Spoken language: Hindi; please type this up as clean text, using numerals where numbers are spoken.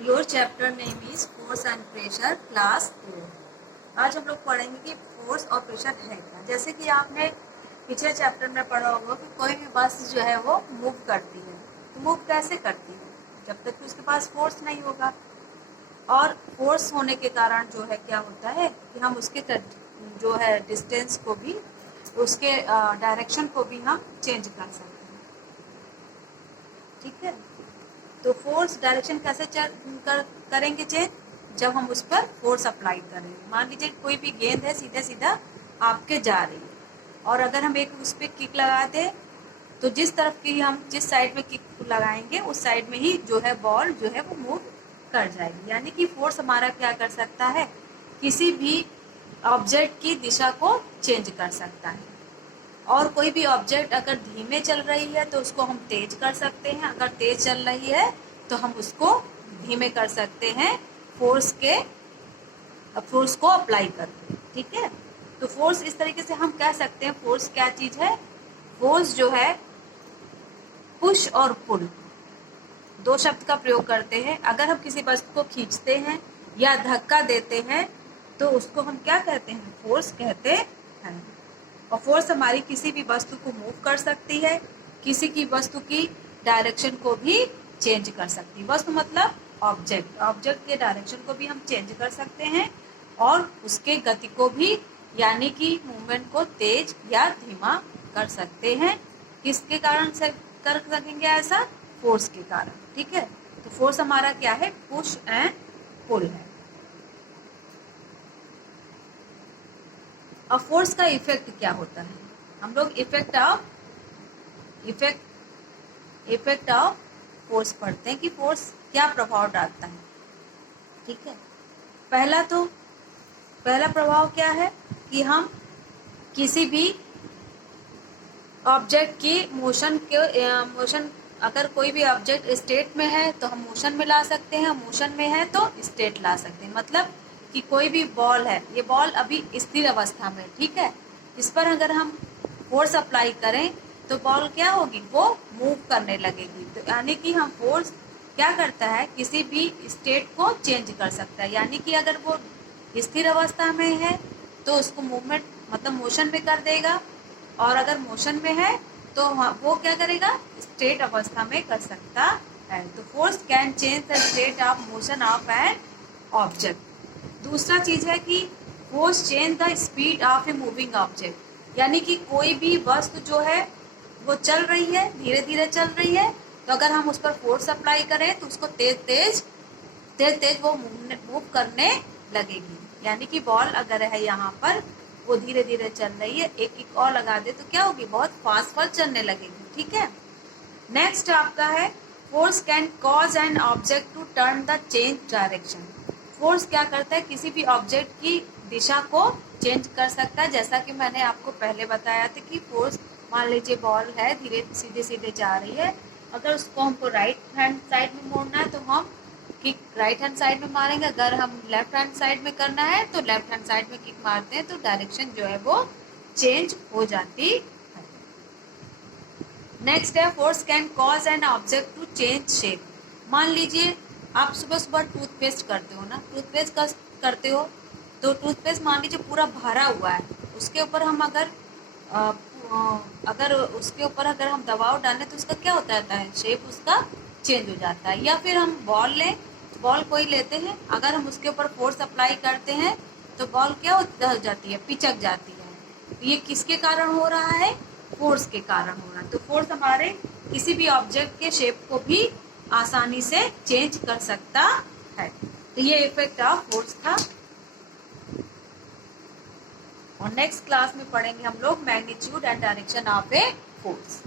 Your chapter name is force and pressure class 4। आज हम लोग पढ़ेंगे कि फोर्स और प्रेशर है क्या। जैसे कि आपने पिछले चैप्टर में पढ़ा होगा कि कोई भी बस जो है वो मूव करती है, तो मूव कैसे करती है, जब तक कि उसके पास फोर्स नहीं होगा। और फोर्स होने के कारण जो है क्या होता है कि हम उसके जो है डिस्टेंस को भी, उसके डायरेक्शन को भी हम चेंज कर सकते हैं। ठीक है, तो फोर्स डायरेक्शन कैसे करेंगे चेंज, जब हम उस पर फोर्स अप्लाई करेंगे। मान लीजिए कोई भी गेंद है सीधा सीधा आपके जा रही है, और अगर हम एक उस पर किक लगा दें तो जिस तरफ की हम जिस साइड में किक लगाएंगे उस साइड में ही जो है बॉल जो है वो मूव कर जाएगी। यानी कि फोर्स हमारा क्या कर सकता है, किसी भी ऑब्जेक्ट की दिशा को चेंज कर सकता है। और कोई भी ऑब्जेक्ट अगर धीमे चल रही है तो उसको हम तेज कर सकते हैं, अगर तेज चल रही है तो हम उसको धीमे कर सकते हैं फोर्स को अप्लाई करके। ठीक है, तो फोर्स इस तरीके से हम कह सकते हैं फोर्स क्या चीज है। फोर्स जो है पुश और पुल दो शब्द का प्रयोग करते हैं। अगर हम किसी वस्तु को खींचते हैं या धक्का देते हैं तो उसको हम क्या कहते हैं, फोर्स कहते हैं। और फोर्स हमारी किसी भी वस्तु को मूव कर सकती है, किसी की वस्तु की डायरेक्शन को भी चेंज कर सकती है। वस्तु मतलब ऑब्जेक्ट के डायरेक्शन को भी हम चेंज कर सकते हैं और उसके गति को भी, यानी कि मूवमेंट को तेज या धीमा कर सकते हैं। किसके कारण से कर सकेंगे ऐसा, फोर्स के कारण। ठीक है, तो फोर्स हमारा क्या है, पुश एंड पुल है। अब फोर्स का इफेक्ट क्या होता है, हम लोग इफेक्ट ऑफ फोर्स पढ़ते हैं कि फोर्स क्या प्रभाव डालता है। ठीक है, पहला प्रभाव क्या है कि हम किसी भी ऑब्जेक्ट की मोशन अगर कोई भी ऑब्जेक्ट स्टेट में है तो हम मोशन में ला सकते हैं, मोशन में है तो स्टेट ला सकते हैं। मतलब कि कोई भी बॉल है, ये बॉल अभी स्थिर अवस्था में, ठीक है, इस पर अगर हम फोर्स अप्लाई करें तो बॉल क्या होगी, वो मूव करने लगेगी। तो यानी कि हम फोर्स क्या करता है, किसी भी स्टेट को चेंज कर सकता है। यानी कि अगर वो स्थिर अवस्था में है तो उसको मूवमेंट मतलब मोशन में कर देगा, और अगर मोशन में है तो वो क्या करेगा, स्टेट अवस्था में कर सकता है। तो force can change the state of motion of an object. दूसरा चीज है कि force change the speed of a moving object. यानी कि कोई भी वस्तु जो है वो चल रही है, धीरे धीरे चल रही है, तो अगर हम उस पर फोर्स अप्लाई करें तो उसको तेज तेज वो मूव करने लगेगी। यानी कि बॉल अगर है यहाँ पर, वो धीरे धीरे चल रही है, एक किक और लगा दे तो क्या होगी, बहुत फास्ट चलने लगेगी। ठीक है, नेक्स्ट आपका है force can cause an object to turn the change direction. Force क्या करता है, किसी भी ऑब्जेक्ट की दिशा को चेंज कर सकता है। जैसा कि मैंने आपको पहले बताया था कि फोर्स, मान लीजिए बॉल है धीरे सीधे जा रही है, अगर उसको हमको राइट हैंड साइड में मोड़ना है तो हम किक राइट हैंड साइड में मारेंगे, अगर हम लेफ्ट हैंड साइड में करना है तो लेफ्ट हैंड साइड में किक मारते हैं, तो डायरेक्शन जो है वो चेंज हो जाती है। नेक्स्ट है force can cause an object to change shape. मान लीजिए आप सुबह सुबह टूथपेस्ट करते हो ना, टूथपेस्ट करते हो तो टूथपेस्ट मान लीजिए पूरा भरा हुआ है, उसके ऊपर हम अगर उसके ऊपर अगर हम दबाव डालें तो उसका क्या होता है, शेप उसका चेंज हो जाता है। या फिर हम बॉल कोई लेते हैं, अगर हम उसके ऊपर फोर्स अप्लाई करते हैं तो बॉल क्या हो जाती है, पिचक जाती है। तो ये किसके कारण हो रहा है, फोर्स के कारण हो रहा है। तो फोर्स हमारे किसी भी ऑब्जेक्ट के शेप को भी आसानी से चेंज कर सकता है। तो ये इफेक्ट ऑफ फोर्स था। और नेक्स्ट क्लास में पढ़ेंगे हम लोग magnitude and direction of a force.